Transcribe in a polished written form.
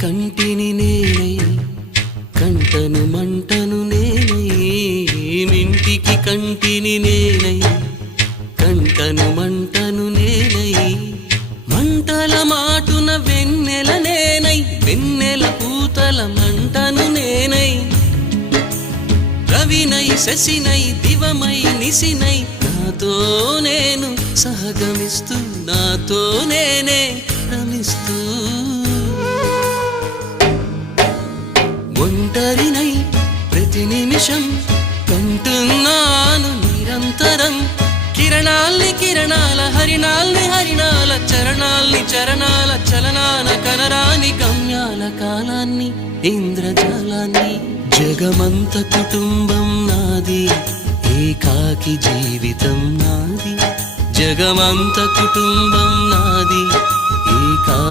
కంటిని నేనై కంటను మంటను నేనై మింటికి కంటిని నేనై కంటను మంటను నేనై మంటల మాటున వెన్నెల నేనై వెన్నెల పూతల మంటను నేనై రవినై శశినై దివమై నిశినై నాతో నేను సహగమిస్తూ నాతో నేనే రమిస్తూ ఒంటరినై ప్రతి నిమిషం కంటున్నాను నిరంతరం కిరణాల్ని కిరణాల హరిణాల్ని హరిణాల చరణాల్ని చరణాల చలనాన కనరాని గమ్యాల కాలాన్ని ఇంద్రజాలాన్ని జగమంత కుటుంబం నాది ఏకాకి జీవితం నాది జగమంత కుటుంబం